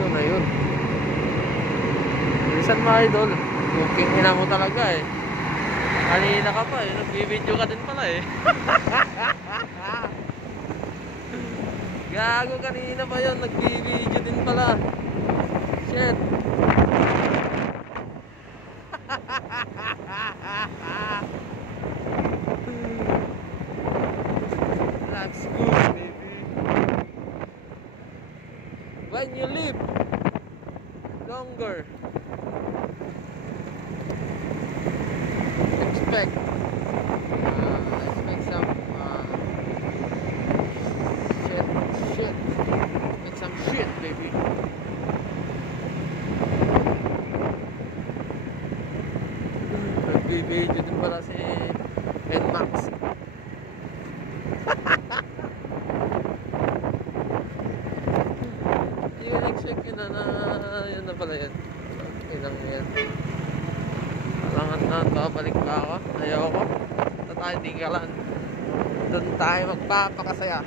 Ito na yun. Minsan mga idol, booking ina mo talaga eh. Kanina ka pa eh, nagbibideo ka din pala eh. Gago, kanina pa yun, nagbibideo din pala. Shit. Let's go, baby. When you live longer, expect some shit. Expect some shit, baby. Nagbibideo din pala si NMAX. Yung expect yun na yun na pala yan. Ilang yan. Alangan na, babalik pa ako. Ayoko. Ito tayo, di ka lang. Doon tayo magpapakasaya.